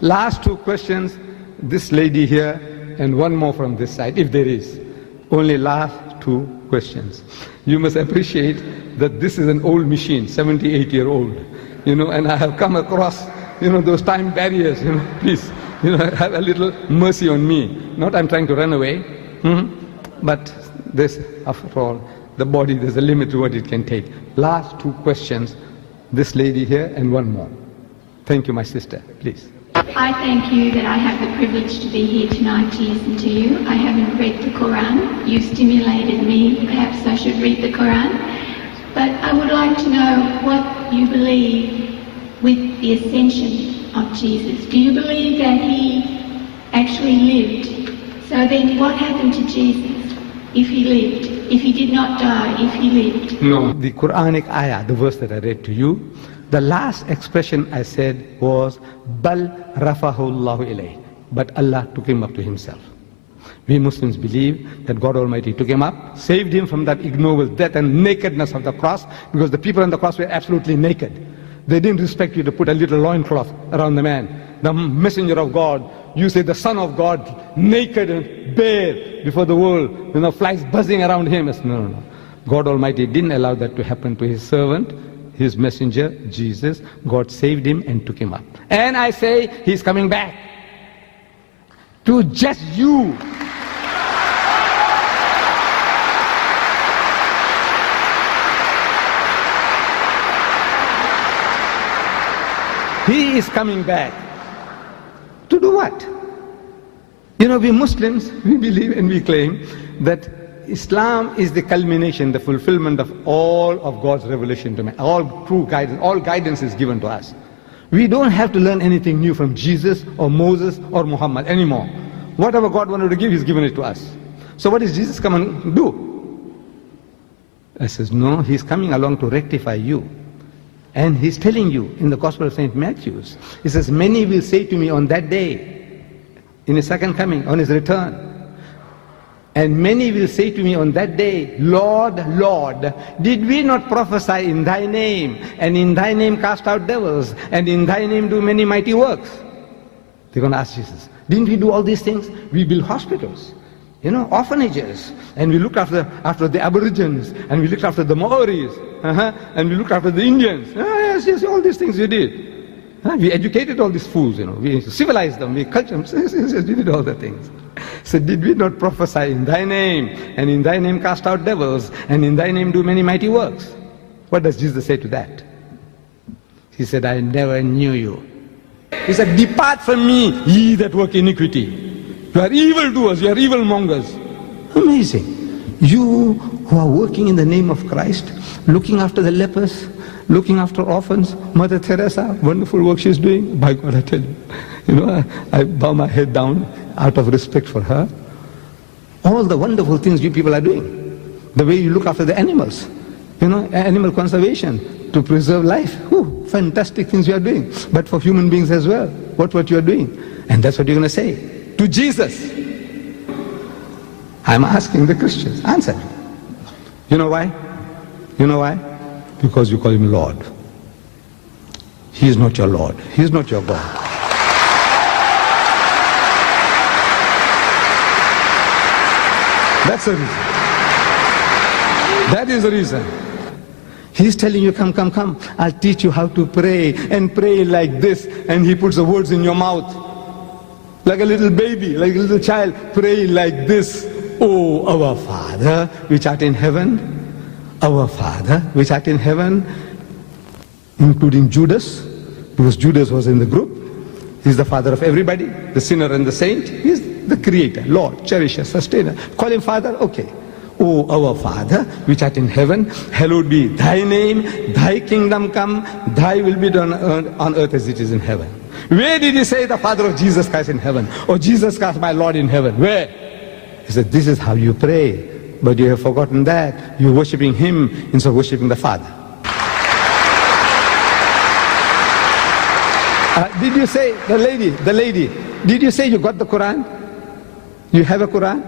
Last two questions, this lady here and one more from this side, if there is. Only last two questions. You must appreciate that this is an old machine, 78-year-old, and I have come across, those time barriers, please, have a little mercy on me. Not I'm trying to run away, but this, after all, the body, there's a limit to what it can take. Last two questions, this lady here and one more. Thank you, my sister, please. I thank you that I have the privilege to be here tonight to listen to you. I haven't read the Quran. You stimulated me. Perhaps I should read the Quran. But I would like to know what you believe with the ascension of Jesus. Do you believe that he actually lived? So then what happened to Jesus if he lived? If he did not die, if he lived? No. The Quranic ayah, the verse that I read to you, the last expression I said was, Bal rafahu Allahu ilayh. But Allah took him up to himself. We Muslims believe that God Almighty took him up, saved him from that ignoble death and nakedness of the cross, because the people on the cross were absolutely naked. They didn't respect you to put a little loincloth around the man. The messenger of God, you say the Son of God, naked and bare before the world, flies buzzing around him. No. God Almighty didn't allow that to happen to his servant, his messenger, Jesus. God saved him and took him up. And I say, he's coming back to just you. He is coming back. To do what? We Muslims, we believe and we claim that Islam is the culmination, the fulfillment of all of God's revelation to man. All true guidance, all guidance is given to us. We don't have to learn anything new from Jesus or Moses or Muhammad anymore. Whatever God wanted to give, He's given it to us. So what is Jesus coming to do? I says, no, He's coming along to rectify you. And He's telling you in the Gospel of St. Matthew, He says, many will say to me on that day, in His second coming, on His return, and many will say to me on that day, Lord, Lord, did we not prophesy in Thy name, and in Thy name cast out devils, and in Thy name do many mighty works? They're going to ask Jesus, didn't we do all these things? We built hospitals, orphanages, and we looked after the Aborigines, and we looked after the Maoris, and we looked after the Indians. Yes, all these things we did. We educated all these fools, we civilized them, we cultured them, we did all the things. So did we not prophesy in Thy name, and in Thy name cast out devils, and in Thy name do many mighty works? What does Jesus say to that? He said, I never knew you. He said, depart from me, ye that work iniquity. You are evildoers, you are evilmongers. Amazing. You who are working in the name of Christ, looking after the lepers, looking after orphans, Mother Teresa, wonderful work she's doing. By God, I tell you, I bow my head down out of respect for her. All the wonderful things you people are doing. The way you look after the animals, animal conservation, to preserve life. Fantastic things you are doing. But for human beings as well, what you are doing. And that's what you're going to say to Jesus. I'm asking the Christians, answer me. You know why? Because you call Him Lord. He is not your Lord. He is not your God. That's the reason. That is the reason. He's telling you, come, I'll teach you how to pray, and pray like this, and He puts the words in your mouth. Like a little baby, like a little child, pray like this. Oh, our Father, which art in heaven, our Father, which art in heaven, including Judas, because Judas was in the group. He's the father of everybody, the sinner and the saint. He's the creator, Lord, cherisher, sustainer. Call Him Father, okay. Oh, our Father, which art in heaven, hallowed be Thy name, Thy kingdom come, Thy will be done on earth as it is in heaven. Where did He say the Father of Jesus Christ in heaven? Or Jesus Christ my Lord in heaven? Where? He said, this is how you pray. But you have forgotten that. You're worshipping Him instead of worshipping the Father. Did you say, the lady, did you say you got the Quran? You have a Quran?